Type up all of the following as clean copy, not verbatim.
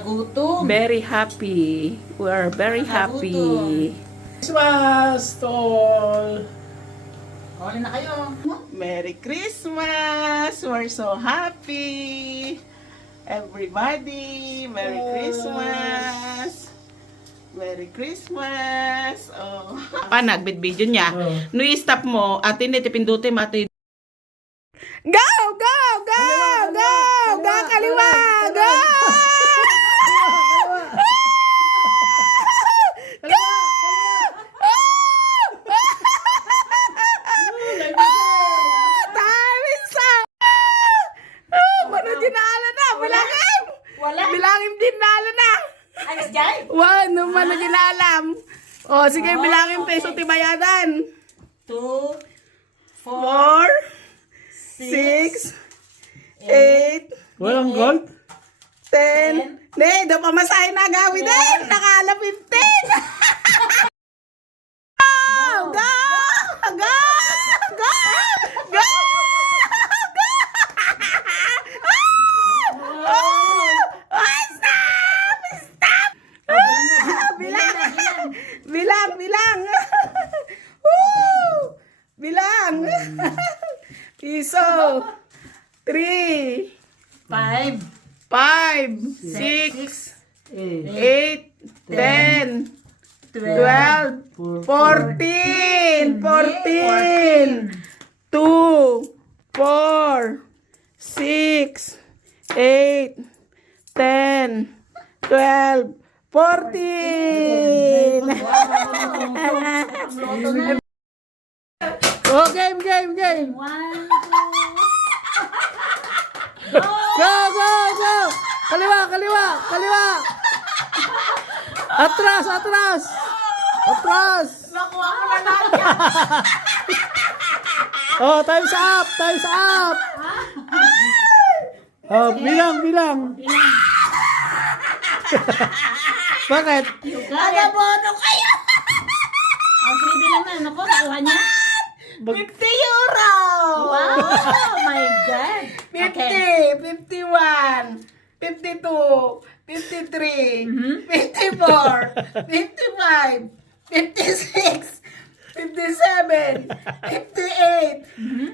Nakagutom. Very happy. We are very happy. Christmas to all! Huli na kayo. Merry Christmas! We're so happy! Everybody, Merry Christmas! Merry Christmas! Oh. Pa, nagbid-video niya. No, i-stop mo. At hindi, tipindutin mo. Go! Go! Go! Go! Go! Kaliwa! Go! Time is up! Mano dinala na? Bilangin! Wala. Bilangin dinala na! Alis dyan? Wano mano dinalam? O, sige, bilangin peso tibayadan. 2, 4, 6, 8, Walang gold? 10. Ne, daw pamasahin na gawin din. Nakala 15. Go! Go! Go! Go! Go! Stop! Stop! Bilang! Bilang! Bilang! Woo! Bilang! Piso! 3, 5, 5, 6, 8, 10, 12, 14, 14, 2, 4, 6, 8, 10, 12, 14. Oh, game, game, game. 1, 2, Go, go, go! Kaliwa, kaliwa, kaliwa! Atras, atras! Atras! nakuha ko na natin. Oh, time's up! Time's up! Oh, bilang, bilang! Bakit? Agabono kayo. Ang 3 lang na. Naku, nakuha niya. 50 euro! Wow, oh my God. 50, 51, 52, 53, 54, 55, 56, 57, 58,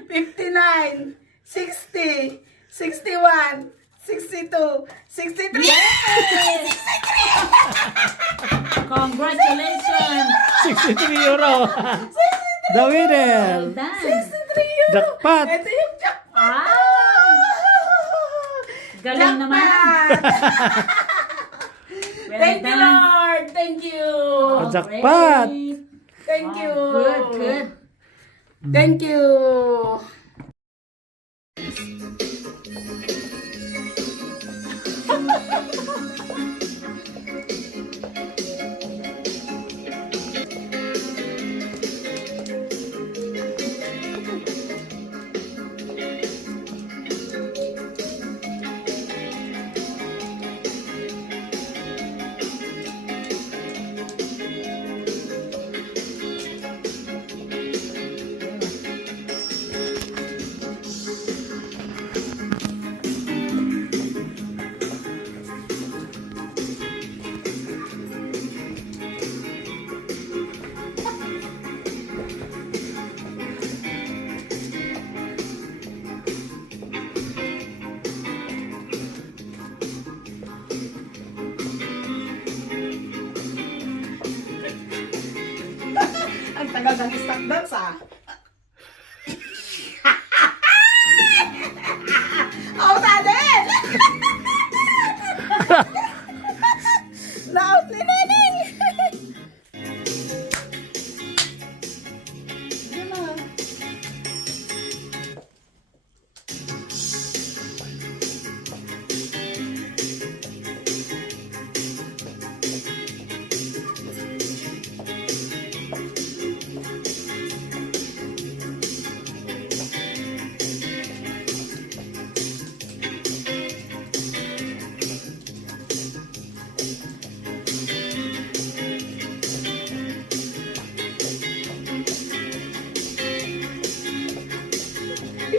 59, 60, 61, 62, 63. Congratulations. 63 euro! The winner! Well done. 63 euro. Jackpot! Ito yung jackpot. Wow. Galing naman. Well Thank you, done. Lord. Thank you. Jackpot! Great. Thank you. Good, good. Thank you. Ang tagal ng stock dance ah. Out natin! Na-out ni Neneng! Yan na.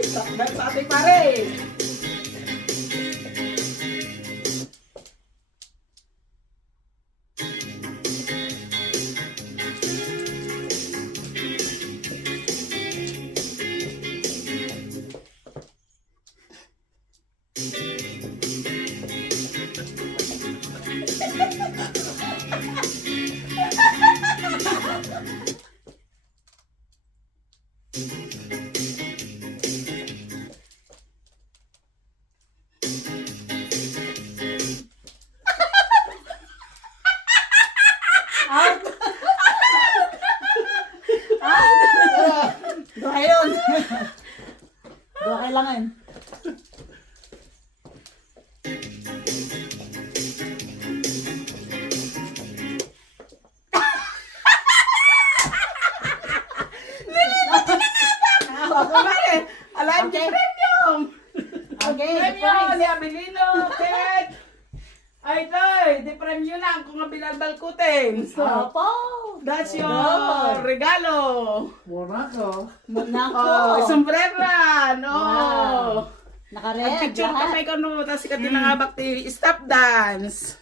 Stock dance sa ating pare! Doha yun. Doha kailangan. Bakit? Alam Okay. niyo premium. Okay, Premium ni Abilino, Ted. Ay, Toy, di premium lang kung abilalbal kutin. Opo. That's your regalo. Mura ko. Nako. Oh, sombrera. No. Wow. Ang Naka-red picture ka lahat. may kano, tapos ka tinangabak ti stop dance.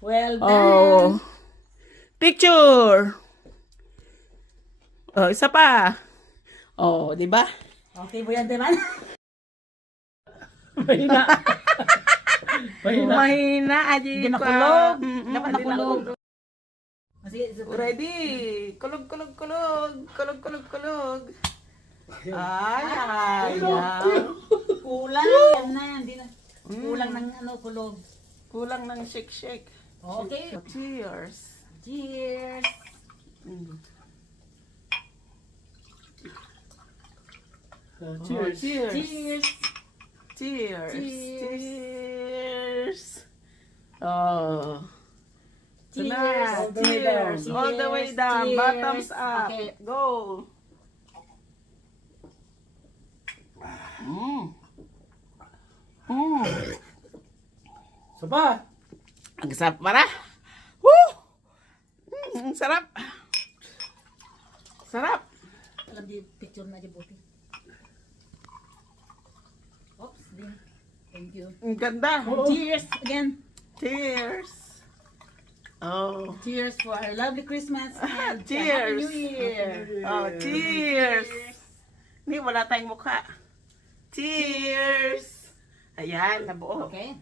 Well done. Oh. Picture. Oh, isa pa. Oh, di ba? Okay po yan, Teman. Mahina. Mahina. Mahina, aji Hindi pa. nakulog. Mm-mm, Dapat hindi nakulog. nakulog. Sige, Ready. Kulog, kulog, kulog. Kulog, kulog, kulog. Ay, ayaw. kulang. Yan na yan. Di na. Kulang ng ano, kulog. Kulang ng shake-shake. Okay. Cheers. Cheers. Cheers. Cheers. Cheers. Cheers. Cheers. Cheers. Oh. Cheers. All the way down. Cheers. All the way down. Cheers. Bottoms up. Okay. Go. Mm. Mm. Sapa. Ang sarap para. Woo! Mm, sarap. Sarap. Alam di picture na di buti. Oops. Di. Thank you. Ang ganda. Cheers again. Cheers. Oh. Cheers for our lovely Christmas and Cheers. Happy New Year. Oh, cheers. Hindi, wala tayong mukha. Cheers. Ayan, nabuo. Okay.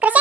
Crochet.